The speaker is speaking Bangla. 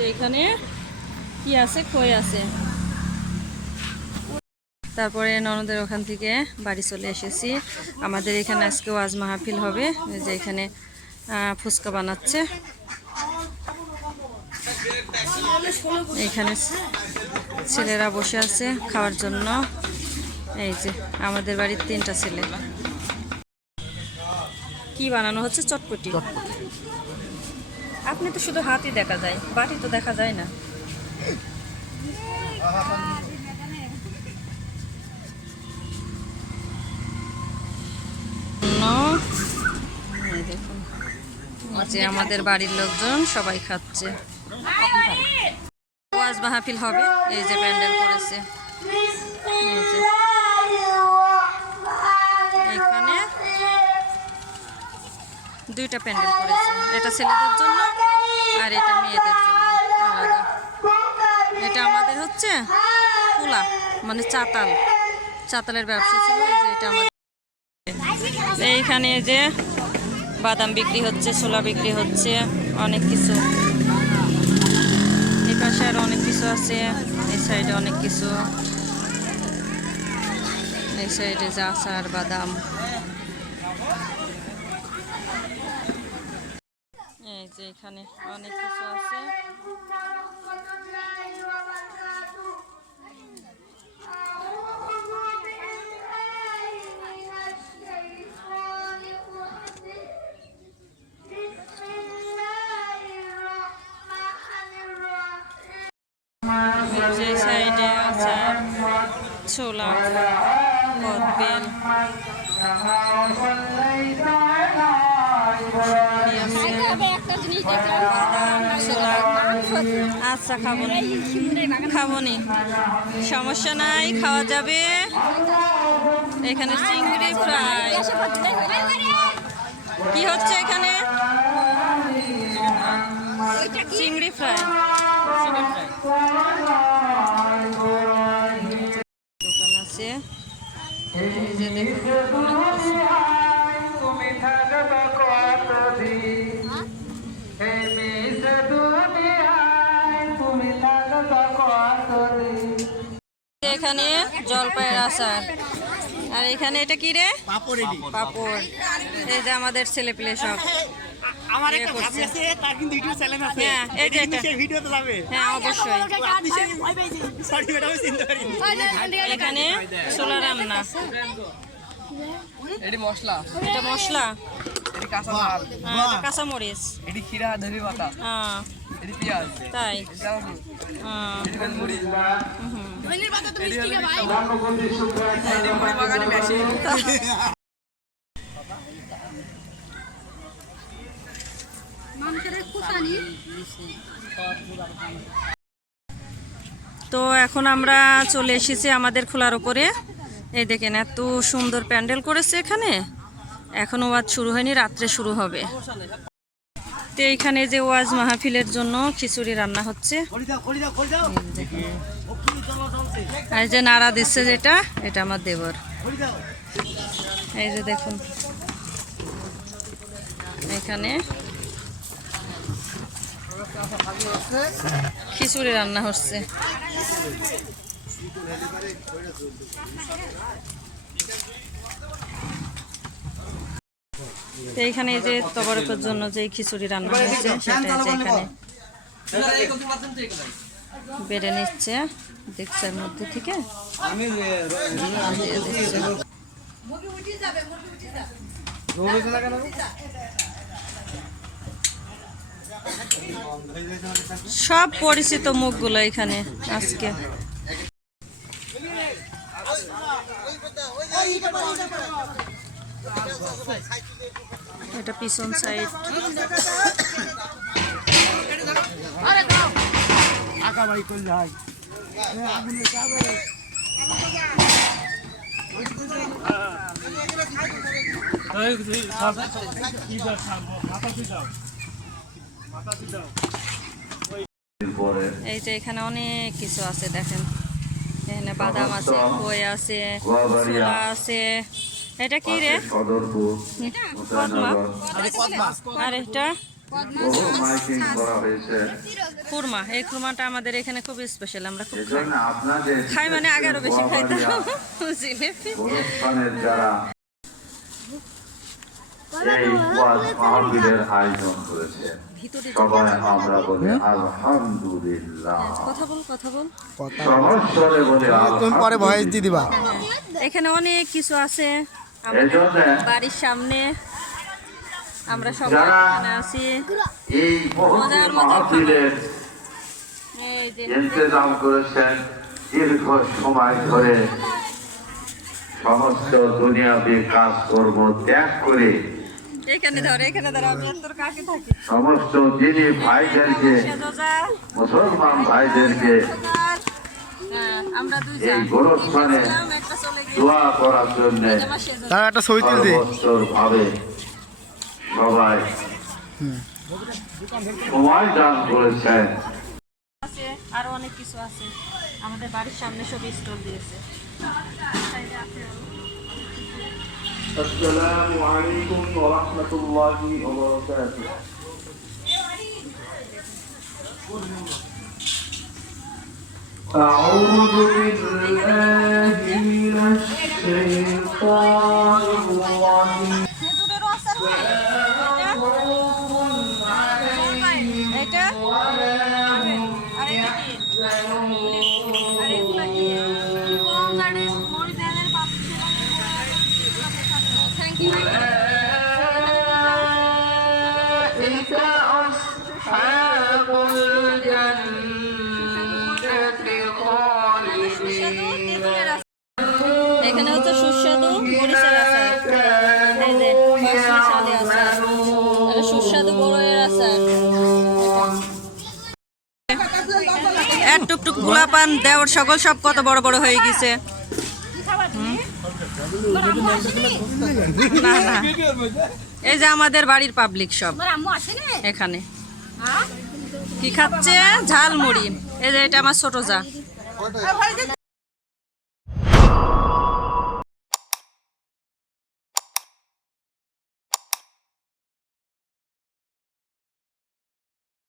যে এখানে কি আছে, খই আছে। তারপরে ননদের ওখান থেকে বাড়ি চলে এসেছি। আমাদের এখানে আজকে ওয়াজ মাহফিল হবে, যে এখানে ফুচকা বানাচ্ছে। এখানে ছেলেরা বসে আছে খাওয়ার জন্য। এই যে আমাদের বাড়ির 3টা ছেলে। কি বানানো হচ্ছে? চটপটি। আপনি তো শুধু হাতই দেখা যায়, বাটি তো দেখা যায় না। দেখুন যে আমাদের বাড়ির লোকজন সবাই খাচ্ছে। ওয়াজ মাহফিল হবে, এই যে প্যান্ডেল করেছে। এই যে এখানে 2টা প্যান্ডেল করেছে, এটা ছেলেদের জন্য আর এটা মেয়েদের জন্য আলাদা। এটা আমাদের হচ্ছে কুলা, মানে চাতালের ব্যবসা ছিল। এই যে এটা আমাদের। এইখানে যে বাদাম বিক্রি হচ্ছে, ছোলা বিক্রি হচ্ছে, অনেক কিছু। এই পাশে আরো অনেক কিছু আছে, এই সাইডে অনেক কিছু, এই সাইডে যে আচার, বাদাম। এই যে এখানে অনেক কিছু আছে। যে সাইডে আচার, ছোলা, কদবেল, আচ্ছা খাবনি, সমস্যা নাই, খাওয়া যাবে। এখানে চিংড়ি ফ্রাই। কি হচ্ছে এখানে? চিংড়ি ফ্রাই। দোকান আছে, এই যে দেখুন এখানে জলপাইয়ের আচার। আর এখানে এটা কি রে? পাপড়। এই যে আমাদের ছেলে পেলে সব। আমার একটা ভাবি আছে, তার কিন্তু ইউটিউব চ্যানেল আছে। হ্যাঁ, এই যে এটা সেই ভিডিওতে যাবে। হ্যাঁ, অবশ্যই। আপনি সেই সরি ম্যাডাম, চিন্তা করি। এখানে ছোলা রান্না। এটি মশলা, এটা মশলা, এটি কাঁচা ঝাল, এটা কাঁচা মরিচ, এটি খিরা ধনে পাতা, হ্যাঁ এটি পেঁয়াজ, তাই। এটি জামালপুর, এটি বেলমুড়ি, এটি মুড়ি বাগানি মেশিন। তো এখন আমরা চলে এসেছি আমাদের খোলার উপরে। এই দেখেন এত সুন্দর প্যান্ডেল করেছে এখানে। এখনো ওয়াজ শুরু হয়নি, রাত্রে শুরু হবে। তো এইখানে যে ওয়াজ মাহফিলের জন্য খিচুড়ি রান্না হচ্ছে। আর যে নাড়া দিচ্ছে যেটা, এটা আমার দেবর। এই যে দেখুন এখানে খিচুড়ি রান্না হচ্ছে। এইখানে যে তবরকের জন্য যে খিচুড়ি রান্না হচ্ছে, সেটা যে এখানে বেড়ে নিচ্ছে দেখছের মধ্যে থেকে। সব পরিচিত মুখগুলো এখানে আজকে। এটা পিছন সাইড। এই যে এখানে অনেক কিছু আছে দেখেন। এখানে বাদাম আছে, খই আছে, ছোলা আছে, এটা কি রে? সদরপুর কদমা। মুসাইনগর আর এটা বহু মাইকিং করা হয়েছে। খুরমা। এই খুরমাটা আমাদের এখানে খুব স্পেশাল, আমরা খুব খাই। এজন্য আপনাদের খাই মানে আগে আরো বেশি খাইতাম। জিলেপি। অনুষ্ঠানের যারা এই ওয়াজ মাহফিলের আয়োজন করেছে ভিতরে সবাই আমরা বলি আলহামদুলিল্লাহ। কথা বল, কথা বল। সমস্যরে বলি তুমি পরে ভয়েস দিয়ে দিবা। এখানে অনেক কিছু আছে আমাদের এজন্য বাড়ির সামনে, আমরা সবাই যারা এখানে আছি। এই মজার মজার মাহফিলের এই যে ইন্তজাম করেছেন দীর্ঘ সময় ধরে, সমস্ত দুনিয়াবী কাজকর্ম ত্যাগ করে এখানে ধর, এখানে ধর, আমি আর তোর কাছে থাকি। সমস্ত দিনী ভাইদেরকে, সেজোজা, মুসলমান ভাইদেরকে হ্যাঁ, আমরা এই দুইজন গোরস্থানে একটা চলে গিয়ে দোয়া করার জন্য আমার সেজোজা। তার একটা ছবি তুলে দে। সর্বোচ্চর ভাবে সবাই সময় দান করেছেন। আছে আরো অনেক কিছু আছে, আমাদের বাড়ির সামনে সব স্টল দিয়েছে। আসসালামু আলাইকুম ওয়া রাহমাতুল্লাহি ওয়া বারাকাতুহু। أعوذ بالله من الشيطان الرجيم খেজুরের আচার হয় এটা, আর এটা কি? আর এগুলা কি? Thank you. أولئك أصحاب الجنة خالدين এখানে হচ্ছে সুস্বাদু মরিচের আচার, এই যে পাঁচমিশালি আচার, আর সুস্বাদু বড়ইয়ের আচার। এক টুকটুক পোলাপান দেওয়ার সকল সব কত বড় বড় হয়ে গেছে। না না, এই যে আমাদের বাড়ির পাবলিক সব এখানে কি খাচ্ছে, ঝালমুড়ি। এই যে এটা আমার ছোট যা।